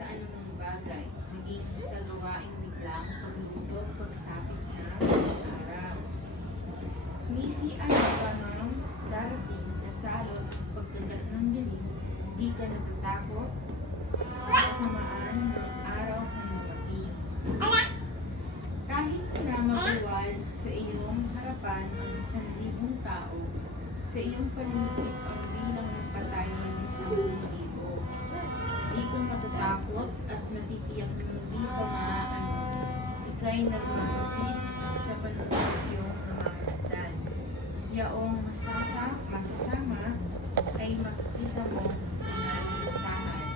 sa anumang bagay, naging sa gawaing biglang paglusog, pagsapit na araw. Nisian ka ng darating na salot, pagkagat ng dilim, di ka natatakot sa samaan ng araw na dumating. Kahit na mabuwal sa iyong harapan ang 1,000 tao, sa iyong paligid ang bilang ng patay ng 10,000. Di ka matatakot at natitiyak na hindi ka maaano. Ika'y nagmamasid sa panunod iyong namamasdan. Yaong masasama ay makikita mo inalisahan.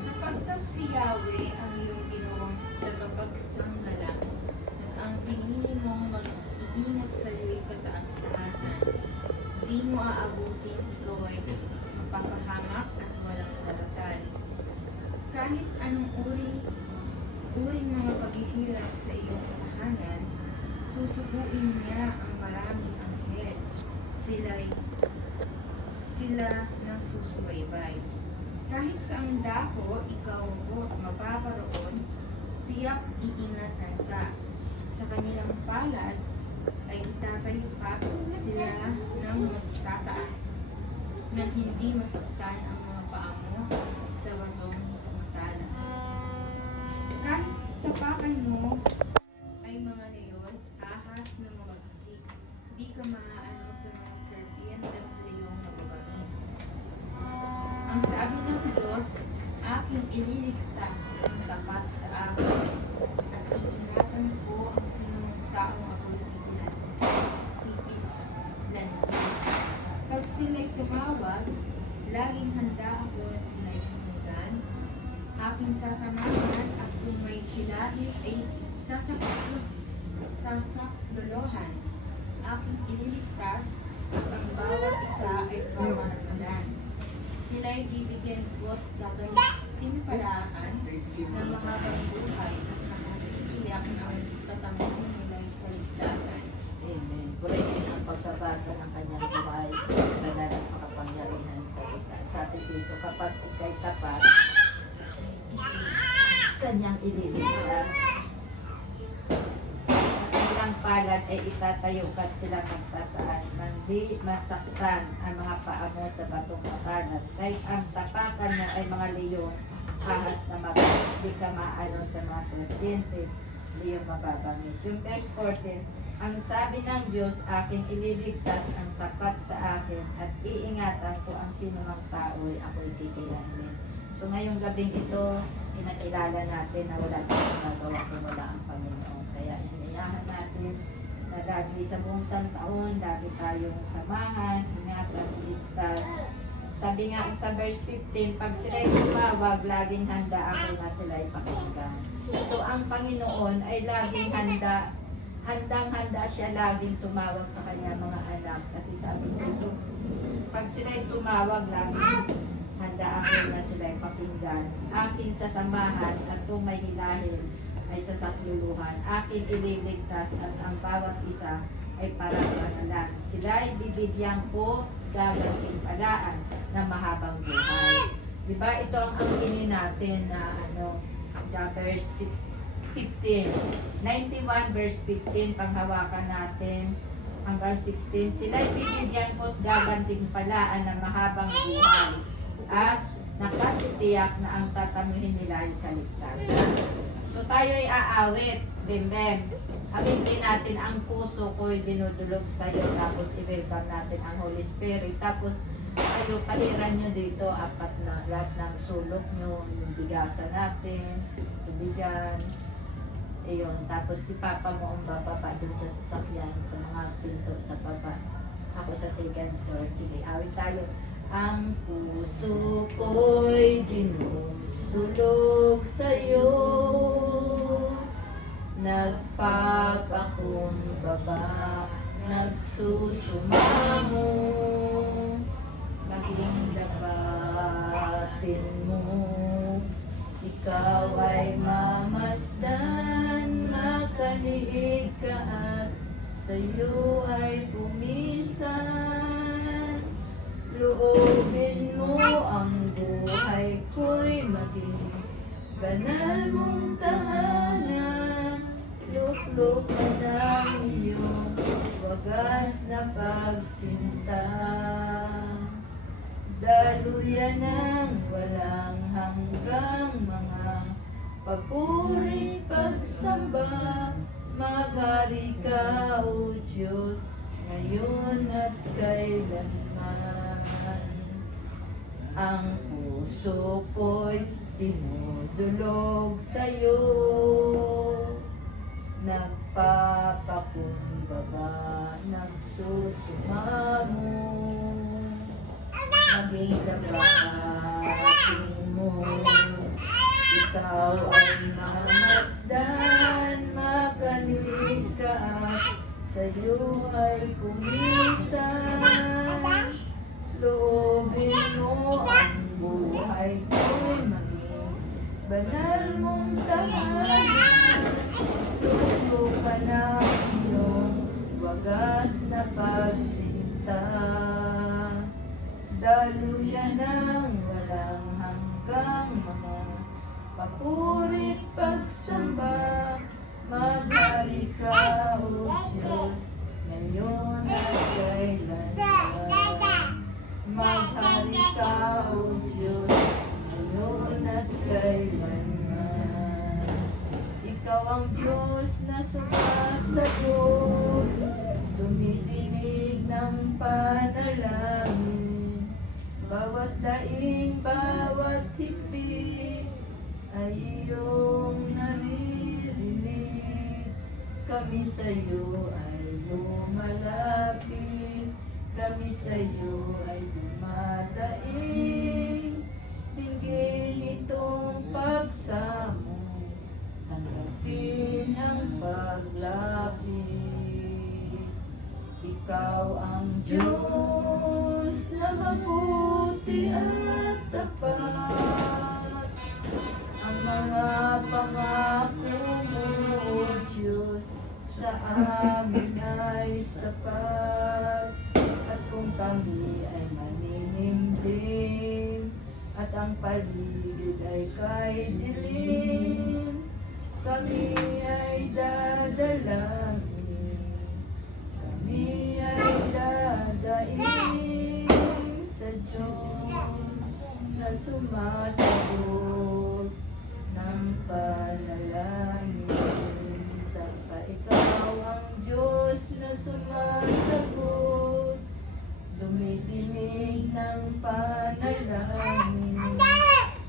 Sapagkat si Yahweh ang iyong ginawang tagapagsangala at ang pinili mong mag-iingat sa iyo'y kataas-taasan. Di mo aabutin, ikaw ay mapapahamak at walang daratan. Kahit anong uring mga paghihirap sa iyong tahanan, susubuin niya ang maraming anghel. Sila ng susubaybay. Kahit saang dako ikaw mapaparoon, tiyak iingatan ka. Sa kanilang palad ay itatayo ka sila ng magtataas, na hindi masaktan ang mga paa mo sa watong matalas. Kahit tapakan mo ay mga leon, ahas na mamagsik, di ka maaano sa mga serpiente at leyong mababangis. Ang sabi ng Diyos, aking ililigtas ang tapat sa akin, at iingatan ko ang sinumang taong ako'y titilan. Pag sila'y tumawag, laging handa ako na sila'y tumugan. Aking sasamahan at kung may hilahin ay sasaklolohan. Aking ililigtas at ang bawat isa ay kamaragalan. Sila'y bibigyan ko't gagampalaan ng mahabang buhay at nakakitiyak na ang tatamuhin nila'y kaligtasan. Amen. Purihin ang pagbabasa ng kanyang buhay na makapangyarihan sa ita. Sabi dito, kapag ikay tapat, kanyang ililigtas. Sa kanilang palad ay itatayo kat sila magtataas nang di masaktan ang mga paa mo sa batong matalas. Kahit ang tapakan mo ay mga leyon, ahas na matalas, di ka maano sa mga serpiente, leyong mababangis. Yung verse 14, ang sabi ng Diyos, aking ililigtas ang tapat sa akin at iingatan ko ang sinumang tao'y ako'y titilanin. So ngayong gabing ito, kinakilala natin na wala tayong magawa kung wala ang Panginoon. Kaya hinayahan natin na lagi sa buong santaon, lagi tayong samahan, ingatan, iligtas. Sabi nga sa verse 15, pag sila'y tumawag, laging handa ako na sila'y pakinggan. So ang Panginoon ay laging handang-handa siya laging tumawag sa kanya mga anak. Kasi sabi dito, pag sila'y tumawag, laging handa ako na sila'y pakinggan. Aking sasamahan at kung may hilahin ay sasakluluhan. Aking ililigtas at ang bawat isa ay parang panalan. Sila'y bibigyan ko gagantimpalaan na mahabang buhay. Diba ito ang angkinin natin na verse 15. 91 verse 15, panghawakan natin hanggang 16. Sila'y bibigyan ko't gagantimpalaan na mahabang buhay at nakatitiyak na ang tatamuhin nila ay kaligtasan. So tayo ay aawit, bimben. Awitin natin ang puso ko'y dinudulog sa iyo, tapos i-welcome natin ang Holy Spirit. Tapos tayo pahiran nyo dito, apat na lahat ng sulok nyo, yung bigasan natin, tubigan. Ayun, tapos si Papa mo ang bababa dun sa sasakyan, sa mga pinto sa baba. Ako sa second floor. Sige, awit tayo. Ang puso ko'y dinudulog sa'yo, nagpapakumbaba, nagsusumamo, maging dapatin mo. Ikaw ay mamasdan, makaliig ka at sa'yo ay pumisan. Loobin mo ang buhay ko'y lagi. Banal mong tahanan, luklok na ng iyong wagas na pagsinta. Daluyan ng walang hanggang mga pagpuri, pagsamba. Maghari ka, O Diyos, ngayon at kailanman. Ang puso ko'y dinudulog sa'yo, nagpapakumbaga, nagsusumamo. Maging dapating mo, ikaw ay mamasdan, makanig ka at sa'yo ay kumisan. Loobin mo ang buhay ko'y maging banal mong tahanan. Luto ka na iyong wagas na pagsinta. Daluyan ng walang hanggang mga papurit pagsamba. Maghari ka, O Diyos, ngayon at kailanman. Maghari ka, O Diyos, ngayon at kailanman. Ikaw ang Diyos na sumasagot, tumidinig ng panalangin. Bawat daing, bawat higpit ay iyong naririnig. Kami sa'yo ay lumalapit, kami sa'yo ay dumadaing. Dinggin itong pagsamo, tanggapin ang paglapit. Ikaw ang Diyos na mabuti at tapat. Ang mga pangako mo, O Diyos, sa amin ay sapat. At kung kami ay maninimdim, at ang paligid ay kay dilim, kami ay dadalangin, kami ay dadaing sa Diyos na sumasagot ng panalangin. Sa ikaw ang Diyos na sumasagot, dumidinig ng panalangin.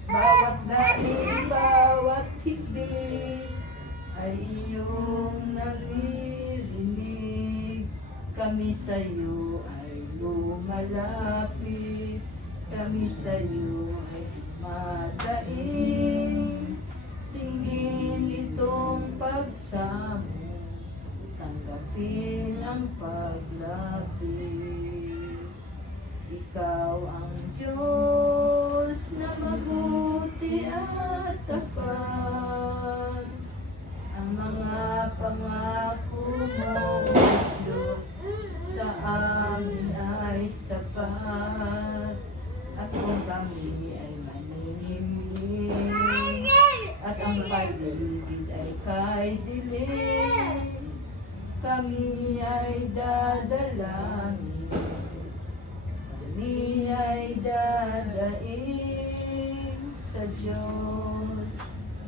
Bawat daing, bawat higpit ay iyong naririnig. Kami sa'yo ay lumalapit, kami sa'yo ay dumadaing. Tingin itong pagsamo, tanggapin ang paglapit. Ikaw ang Diyos na mabuti at tapat. Ang mga pangako mo, O Diyos, sa amin ay sapat. At kung kami ay maninimim, at ang paligid ay kay dilim, kami ay dadalangin, kami ay dadaing sa Diyos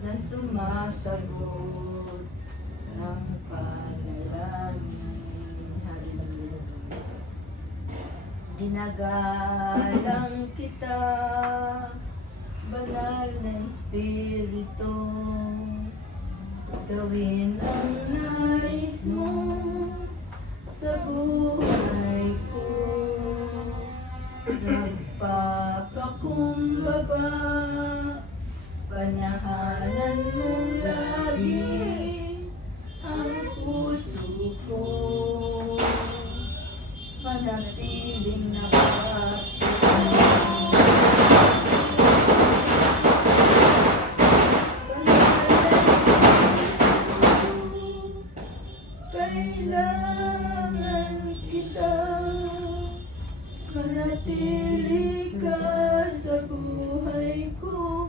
na sumasagot ng panalangin. Hallelujah. Ginagalang kita, banal na Espiritu, gawin ang nais mo sa buhay ko. Nagpapakumbaba, panahanan mo lagi ang puso ko. Manatiling kailangan kita, manatili ka sa buhay ko.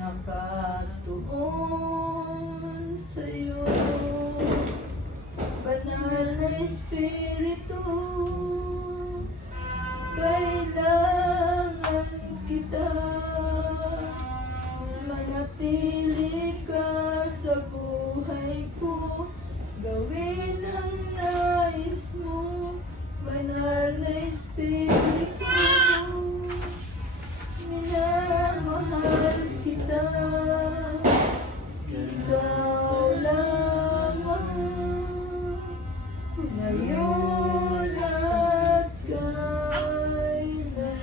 nakatuon sa'yo, Banal na Espiritu. Kailangan kita, manatili ka sa buhay ko, gawin ang nais mo, Banal na Espiritu. Minamahal kita, ikaw lamang, ngayon at kailanman.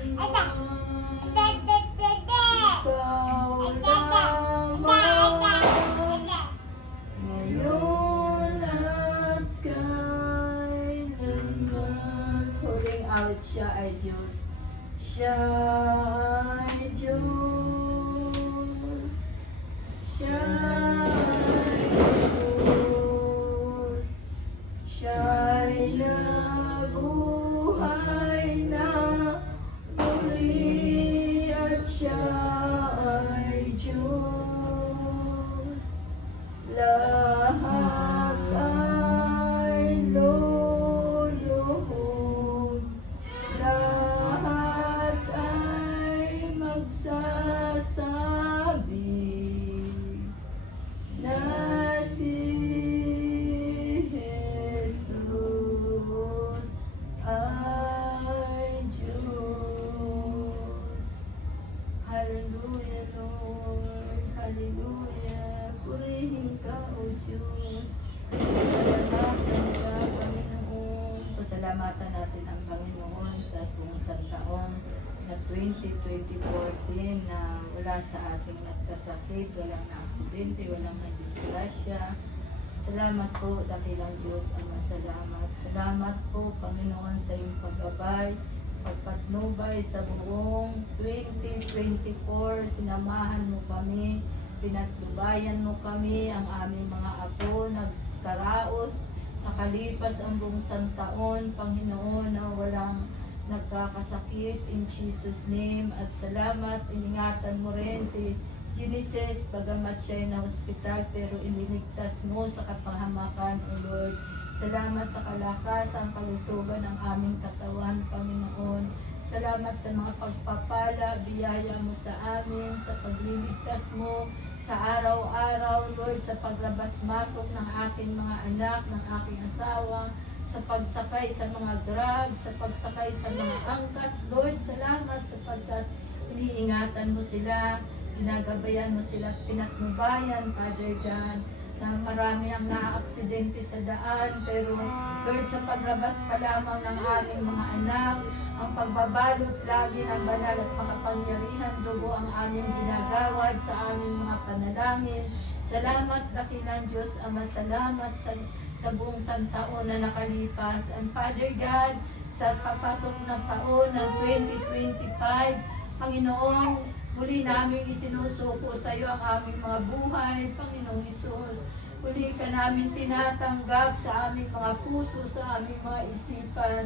Ikaw lamang, ngayon at kailanman. Sa huling awit, siya ay Diyos. Siya ay Diyos. Siya ay Diyos. Siya ay nabuhay na muli at siya ay Diyos. Lahat ay luluhod, lahat ay magsasabi na si Jesus ay Diyos. Hallelujah, Lord. Hallelujah. Purihin ka, O Diyos. Pasalamatan ka, Panginoon. Pasalamatan natin ang Panginoon sa kung isang taon na 2014 na wala sa ating nagkasakit, walang na-aksidente, walang nadisgrasya. Salamat po, dakilang Diyos, ang masalamat. Salamat po, Panginoon, sa iyong paggabay, pagpatnubay sa buong 2024. Sinamahan mo kami, pinatnubayan mo kami, ang aming mga apo, nagkaraos, nakalipas ang buong taon, Panginoon, na walang nagkakasakit in Jesus' name. At salamat, iningatan mo rin si Genesis, bagamat siya ay na hospital, pero iniligtas mo sa kapahamakan, O Lord. Salamat sa kalakasan, kalusugan ng aming katawan, Panginoon. Salamat sa mga pagpapala, biyaya mo sa amin, sa pagliligtas mo sa araw-araw, Lord, sa paglabas-masok ng aking mga anak, ng aking asawa, sa pagsakay sa mga grab, sa pagsakay sa mga angkas, Lord. Salamat sapagkat iniingatan mo sila, ginagabayan mo sila, pinatnubayan, Father God, na marami ang naaaksidente sa daan, pero Lord, sa paglabas pa lamang ng aming mga anak, ang pagbabalot lagi ng banal at makapangyarihan dugo ang aming ginagawad sa aming mga panalangin. Salamat, dakilang Diyos, Ama, salamat sa buong santaon na nakalipas. And Father God, sa papasok ng taon ng 2025, Panginoon, muli namin isinusuko sa iyo ang aming mga buhay, Panginoong Hesus. Muli ka namin tinatanggap sa aming mga puso, sa aming mga isipan.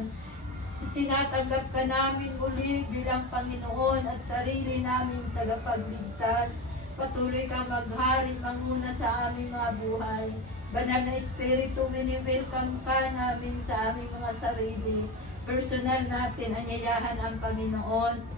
Tinatanggap ka namin muli bilang Panginoon at sarili naming tagapagligtas. Patuloy ka maghari, manguna sa aming mga buhay. Banal na Espiritu, wini-welcome ka namin sa aming mga sarili. Personal natin, anyayahan ang Panginoon.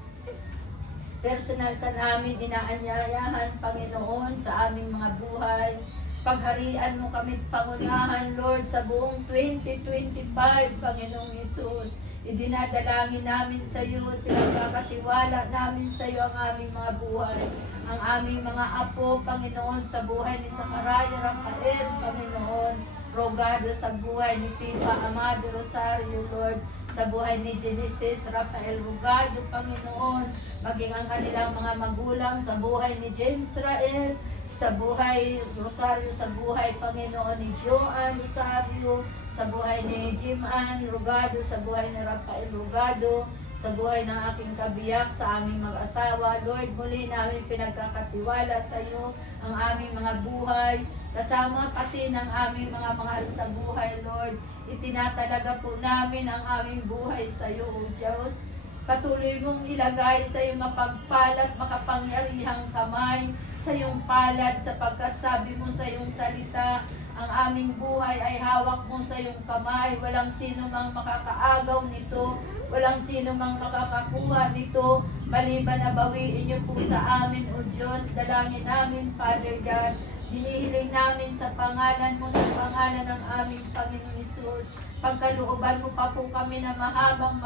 Personal ka namin, inaanyayahan, Panginoon, sa aming mga buhay. Pagharian mo kami, pangunahan, Lord, sa buong 2025, Panginoong Hesus. Idinadalangin namin sa iyo at pinagkakatiwala namin sa iyo ang aming mga buhay. Ang aming mga apo, Panginoon, sa buhay ni Sakaraya Rafael, Panginoon. Rogado sa buhay ni Tita Amado Rosario, Lord. Sa buhay ni Genesis Rafael Rogado, Panginoon. Maging ang kanilang mga magulang, sa buhay ni James Rael, sa buhay Rosario, sa buhay, Panginoon, ni Joan Rosario, sa buhay ni Jim Ann Rogado, sa buhay ni Rafael Rogado, sa buhay ng aking kabiyak, sa aming mag-asawa. Lord, muli namin pinagkakatiwala sa iyo ang aming mga buhay, kasama pati ng aming mga mahal sa buhay, Lord. Itinatalaga po namin ang aming buhay sa iyo, O Diyos. Patuloy mong ilagay sa iyong mapagpalat, makapangyarihang kamay, sa iyong palad, sapagkat sabi mo sa iyong salita, ang aming buhay ay hawak mo sa iyong kamay. Walang sino mang makakaagaw nito, walang sino mang makakakuha nito, maliban na bawiin niyo po sa amin, O Diyos. Dalangin namin, Father God. Hinihiling namin sa pangalan mo, sa pangalan ng aming Panginoon Hesus. Pagkalooban mo pa po kami na mahabang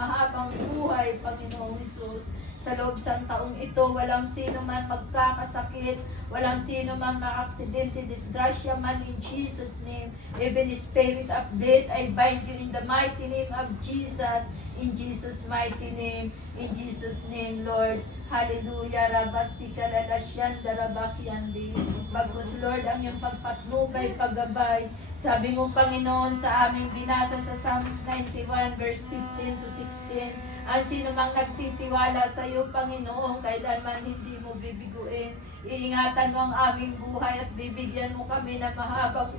buhay, Panginoong Hesus. Sa loob ng taong ito, walang sino man magkakasakit, walang sino man maaksidente, disgrasya man, in Jesus' name. Even spirit of death, I bind you in the mighty name of Jesus. In Jesus' mighty name. In Jesus' name, Lord. Hallelujah. Rabasika lalasyan, darabakyandi. Bagos, Lord, ang iyong pagpatnubay, paggabay. Sabi mo, Panginoon, sa aming binasa sa Psalms 91, verse 15 to 16, ang sino mang nagtitiwala sa iyo, Panginoon, kailanman hindi mo bibiguin. Iingatan mo ang aming buhay at bibigyan mo kami ng mahabang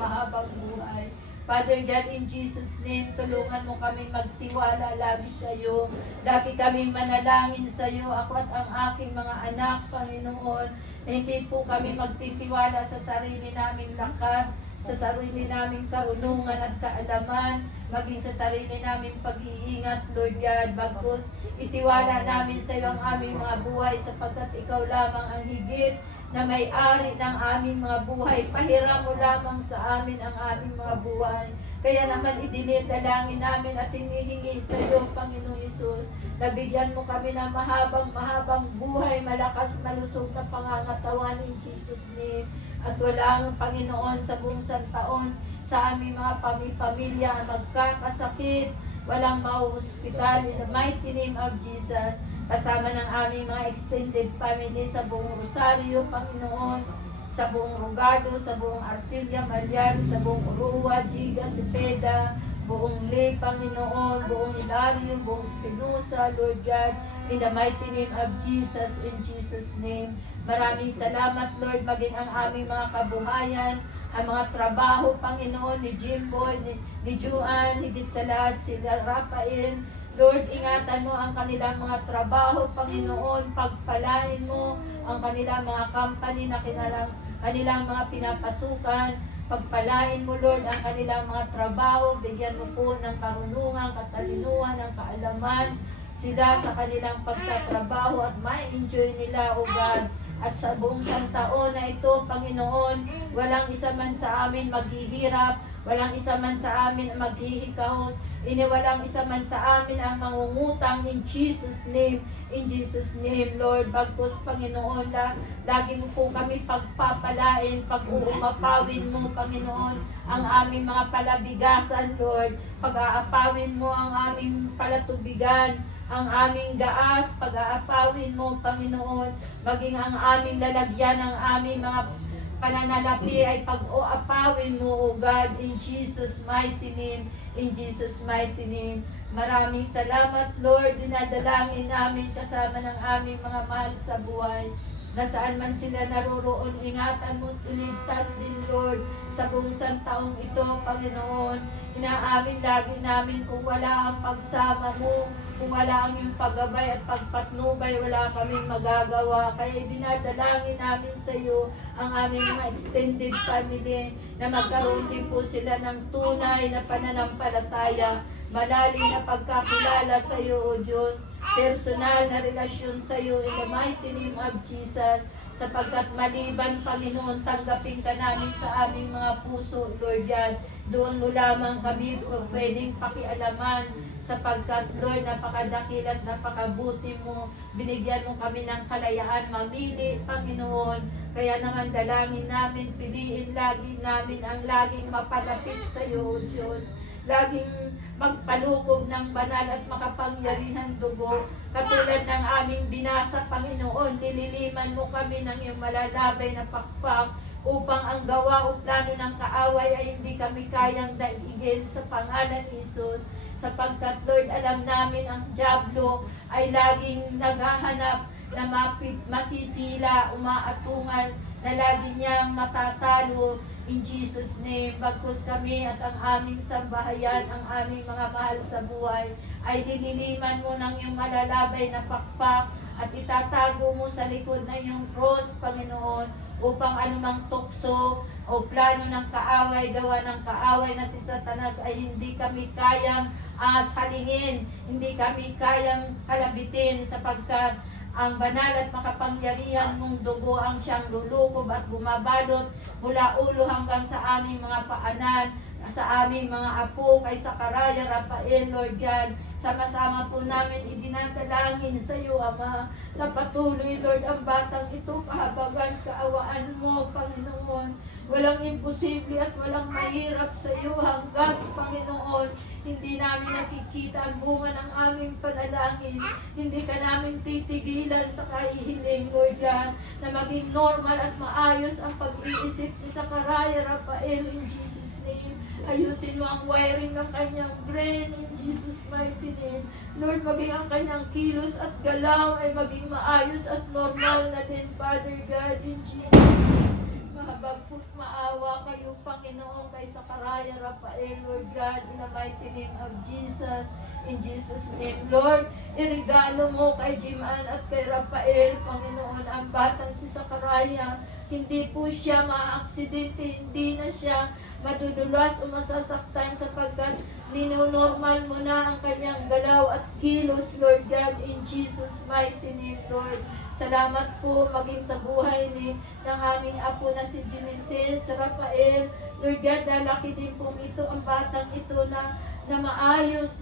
buhay. Father God, in Jesus' name, tulungan mo kami magtiwala lagi sa iyo. Lagi kami manalangin sa iyo, ako at ang aking mga anak, Panginoon, na hindi po kami magtitiwala sa sarili naming lakas, sa sarili naming karunungan at kaalaman, maging sa sarili naming pag-iingat, Lord God. Bagkus, itiwala namin sa iyo ang aming mga buhay, sapagkat ikaw lamang ang higit na may-ari ng aming mga buhay. Pahiram mo lamang sa amin ang aming mga buhay. Kaya naman idinidalangin namin at hinihingi sa iyo, Panginoon Hesus, na bigyan mo kami ng mahabang buhay, malakas, malusog na pangangatawan, in Jesus' name. At walang, Panginoon, sa buong taon sa aming mga pamilya magkakasakit, walang mauhospital, in the mighty name of Jesus. Kasama ng aming mga extended family sa buong Rosario, Panginoon, sa buong Rogado, sa buong Arcilla, Malian, sa buong Urua, Giga, Cepeda, buong Lay, Panginoon, buong Hilario, buong Espinosa, Lord God, in the mighty name of Jesus, in Jesus' name. Maraming salamat, Lord, maging ang aming mga kabuhayan, ang mga trabaho, Panginoon, ni Jimboy, ni Juan, higit sa lahat, sila Rafael. Lord, ingatan mo ang kanilang mga trabaho, Panginoon, pagpalain mo ang kanilang mga company na kanilang mga pinapasukan. Pagpalain mo, Lord, ang kanilang mga trabaho, bigyan mo po ng karunungan, katalinuhan, ng kaalaman sila sa kanilang pagtatrabaho at ma-enjoy nila, O God. At sa buong taon na ito, Panginoon, walang isa man sa amin maghihirap, walang isa man sa amin maghihikahos, walang isa man sa amin ang mangungutang, in Jesus' name, Lord. Bagkus, Panginoon, lagi mo po kami pagpapalain, pag-uumapawin mo, Panginoon, ang aming mga palabigasan, Lord. Pag-aapawin mo ang aming palatubigan, ang aming gaas, pag-aapawin mo, Panginoon, maging ang aming lalagyan, ang aming mga pananalapi ay pag-uapawin mo, O God, in Jesus' mighty name, in Jesus' mighty name. Maraming salamat, Lord, dinadalangin namin kasama ng aming mga mahal sa buhay. Nasaan man sila naroroon, ingatan mo, iligtas din, Lord, sa buong taong ito, Panginoon. Inaamin lagi namin kung wala ang pagsama mo, kung wala ang iyong paggabay at pagpatnubay, wala kaming magagawa. Kaya dinadalangin namin sa iyo ang aming mga extended family na magkaroon din po sila ng tunay na pananampalataya, malalim na pagkakilala sa iyo, O Diyos, personal na relasyon sa iyo, in the mighty name of Jesus. Sapagkat maliban, Panginoon, tanggapin ka namin sa aming mga puso, Lord God. Doon mo lamang kami pwedeng pakialaman, sapagkat, Lord, napakadakil at napakabuti mo. Binigyan mo kami ng kalayaan mamili, Panginoon. Kaya naman dalangin namin, piliin lagi namin ang laging mapalapit sa iyo, O Diyos. Laging magpalukog ng banal at makapangyarihan dugo. Katulad ng aming binasa, Panginoon, nililiman mo kami ng iyong malalabay na pakpak upang ang gawa o plano ng kaaway ay hindi kami kayang daigin sa pangalan ni Jesus. Sapagkat, Lord, alam namin ang dyablo ay laging naghahanap na masisila, umaatungan, na lagi niyang matatalo, In Jesus' name, bagkus kami at ang aming sambahayan, ang aming mga mahal sa buhay, ay diniliman mo ng iyong malalabay na pakpak at itatago mo sa likod ng iyong cross, Panginoon, upang anumang tukso o plano ng kaaway, gawa ng kaaway na si Satanas ay hindi kami kayang salingin, hindi kami kayang kalabitin sapagkat ang banal at makapangyarihan mong dugo ang siyang lulukob at bumabalot mula ulo hanggang sa aming mga paanan, sa aming mga apo, kay Sakaraya, Rafael, Lord God. Sama-sama po namin idinadalangin sa iyo, Ama, na patuloy, Lord, ang batang ito, kahabagan, kaawaan mo, Panginoon. Walang imposible at walang mahirap sa iyo hanggat, Panginoon, hindi namin nakikita ang bunga ng aming panalangin. Hindi ka namin titigilan sa kahihiling, Lord God, na maging normal at maayos ang pag-iisip ni Sakaraya, Rafael, in Jesus' name. Ayusin mo ang wiring ng kanyang brain in Jesus' mighty name. Lord, maging ang kanyang kilos at galaw ay maging maayos at normal na din, Father God, in Jesus' name. Mahabagput maawa kayo, Panginoon, kay Sakaraya, Rafael, Lord God, in the mighty name of Jesus, in Jesus' name. Lord, irigalo mo kay Jiman at kay Rafael, Panginoon, ang batang si Sakaraya. Hindi po siya maaaksidente, hindi na siya madudulas o masasaktan sapagkat ninunormal mo na ang kanyang galaw at kilos, Lord God, in Jesus' mighty name, Lord. Salamat po maging sa buhay ng aming apo na si Genesis, Rafael. Lord God, lalaki din pong ito, ang batang ito na maayos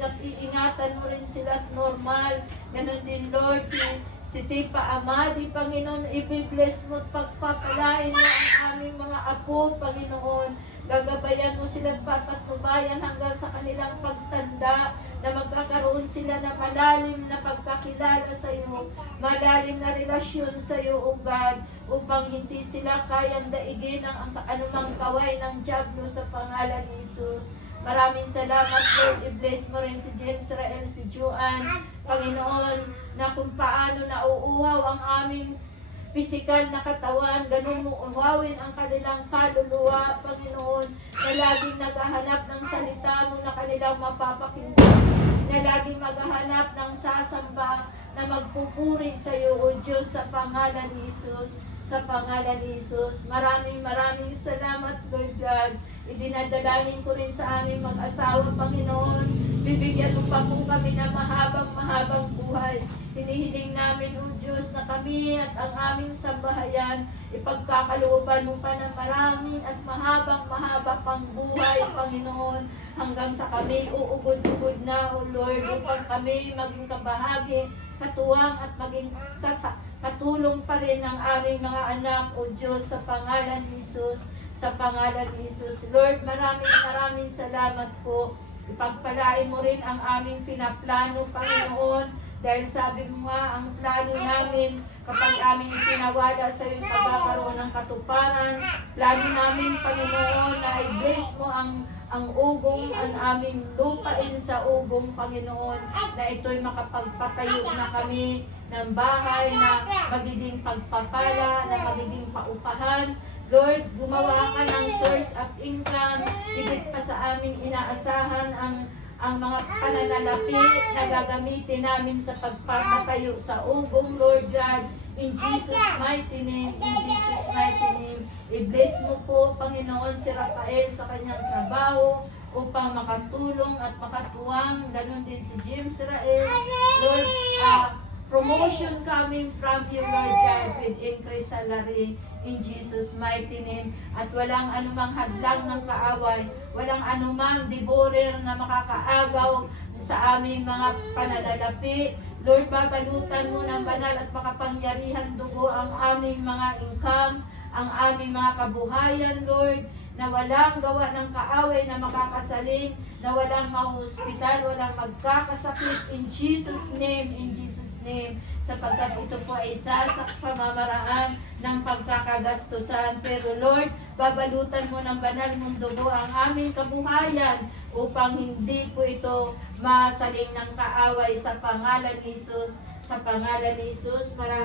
at iingatan mo rin sila at normal. Ganon din, Lord, si Tipa Amadi, Panginoon, i-bless mo at pagpapalain mo ang aming mga apo, Panginoon. Gagabayan mo sila at papatnubayan hanggang sa kanilang pagtanda, na magkakaroon sila na malalim na pagkakilala sa iyo, malalim na relasyon sa iyo, O God, upang hindi sila kayang daigin ang anumang kaway ng Diablo sa pangalan ni Jesus. Maraming salamat, Lord. I-bless mo rin si James Rael, si Joanne, Panginoon, na kung paano nauuhaw ang aming pisikal na katawan, ganun mo uwawin ang kanilang kaluluwa, Panginoon, na laging naghahanap ng salita mo na kanilang mapapakinggan, na laging maghahanap ng sasamba na magpupuri sa iyo, O Diyos, sa pangalan ni Jesus, sa pangalan ni Jesus. Maraming salamat, Lord God. Idinadalangin ko rin sa aming mag-asawa, Panginoon. Bibigyan mo pa po kami ng mahabang buhay. Hinihiling namin, O Diyos, na kami at ang aming sambahayan, ipagkakalooban mo pa ng maraming at mahaba pang buhay, Panginoon, hanggang sa kami uugod-ugod na, O Lord, upang kami maging kabahagi, katuwang at maging katulong pa rin ng aming mga anak, O Diyos, sa pangalan ni Jesus, sa pangalan ni Jesus. Lord, maraming salamat po. Ipagpalain mo rin ang aming pinaplano, Panginoon, dahil sabi mo nga, ang plano namin, kapag aming itinawala sa iyo pagkakaroon ng katuparan, plano namin, Panginoon, na i-bless mo ang ugong, ang aming lupain sa ugong, Panginoon, na ito'y makapagpatayo na kami ng bahay na magiging pagpapala, na magiging paupahan. Lord, gumawa ka ng source of income, higit pa sa aming inaasahan ang mga pananalapi na gagamitin namin sa pagpapatayo sa ugong, Lord God, in Jesus' mighty name, in Jesus' mighty name. I-bless mo po, Panginoon, si Rafael sa kanyang trabaho upang makatulong at makatuwang, ganun din si James Rael. Lord, promotion coming from you, Lord God, with increased salary in Jesus' mighty name. At walang anumang hadlang ng kaaway, walang anumang devorer na makakaagaw sa aming mga pananalapi. Lord, babalutan mo ng banal at makapangyarihan dugo ang aming mga income, ang aming mga kabuhayan, Lord, na walang gawa ng kaaway na makakasaling, na walang mahospital, walang magkakasakit, in Jesus' name, in Jesus' name, sapagkat ito po ay isa sa pamamaraan ng pagkakagastusan. Pero Lord, babalutan mo ng banal mong dugo ang aming kabuhayan upang hindi po ito masaling ng kaaway sa pangalan ni Jesus, sa pangalan ni Jesus.